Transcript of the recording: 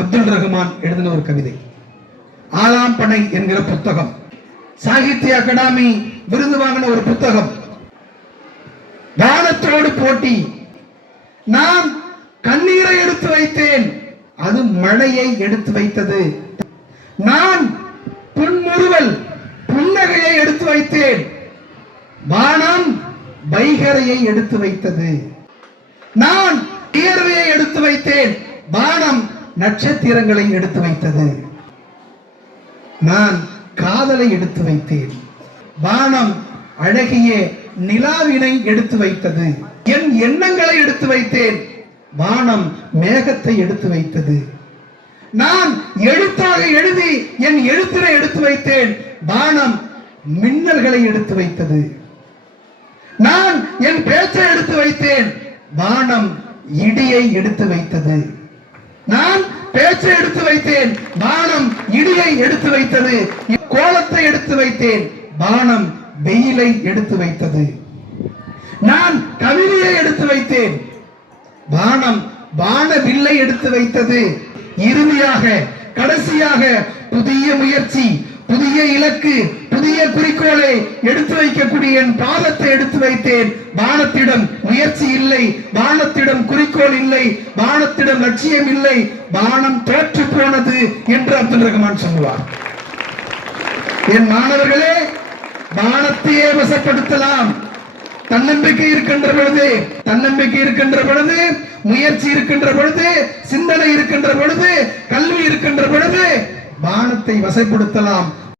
அப்துல் ரஹ்மான் எழுதின ஒரு கவிதை. ஆலாம் பனை என்கிற புத்தகம், சாகித்ய அகாடமி விருது வாங்கின ஒரு புத்தகம். வானத்தோடு போட்டி, நான் கண்ணீரை எடுத்து வைத்தேன், அது மழையை எடுத்து வைத்தது. நான் புன்முறுவல் புன்னகையை எடுத்து வைத்தேன், வானம் வைகரையை எடுத்து வைத்தது. நான் வியர்வையை எடுத்து வைத்தேன், வானம் நட்சத்திரங்களை எடுத்து வைத்தது. நான் காதலை எடுத்து வைத்தேன், வானம் அழகிய நிலாவினை எடுத்து வைத்தது. என் எண்ணங்களை எடுத்து வைத்தேன், வானம் மேகத்தை எடுத்து வைத்தது. நான் எழுத்தாக எழுதி என் எழுத்தினை எடுத்து வைத்தேன், வானம் மின்னல்களை எடுத்து வைத்தது. நான் என் பேச்சை எடுத்து வைத்தேன், வானம் இடியை எடுத்து வைத்தது. நான் பேச்சை எடுத்து வைத்தேன், வானம் இடியை எடுத்து வைத்தது. கோலத்தை எடுத்து வைத்தேன், வானம் வெயிலை எடுத்து வைத்தது. நான் கவிதையை எடுத்து வைத்தேன், வானம் வானவில்லை எடுத்து வைத்தது. இறுதியாக கடைசியாக புதிய முயற்சி, புதிய இலக்கு, புதிய குறிக்கோளை எடுத்து வைக்கக்கூடிய என் பாதத்தை எடுத்து வைத்தேன். வானத்திடம் முயற்சி இல்லை, வானத்திடம் குறிக்கோள் இல்லை, வானத்திடம் லட்சியம் இல்லை, வானம் தோற்று போனது என்று அப்துல் ரஹ்மான் சொல்லுவார். என் மாணவர்களே, வானத்தையே வசப்படுத்தலாம். தன்னம்பிக்கை இருக்கின்ற பொழுது, தன்னம்பிக்கை இருக்கின்ற பொழுது, முயற்சி இருக்கின்ற பொழுது, சிந்தனை இருக்கின்ற பொழுது, கல்வி இருக்கின்ற பொழுது வானத்தை வசப்படுத்தலாம்.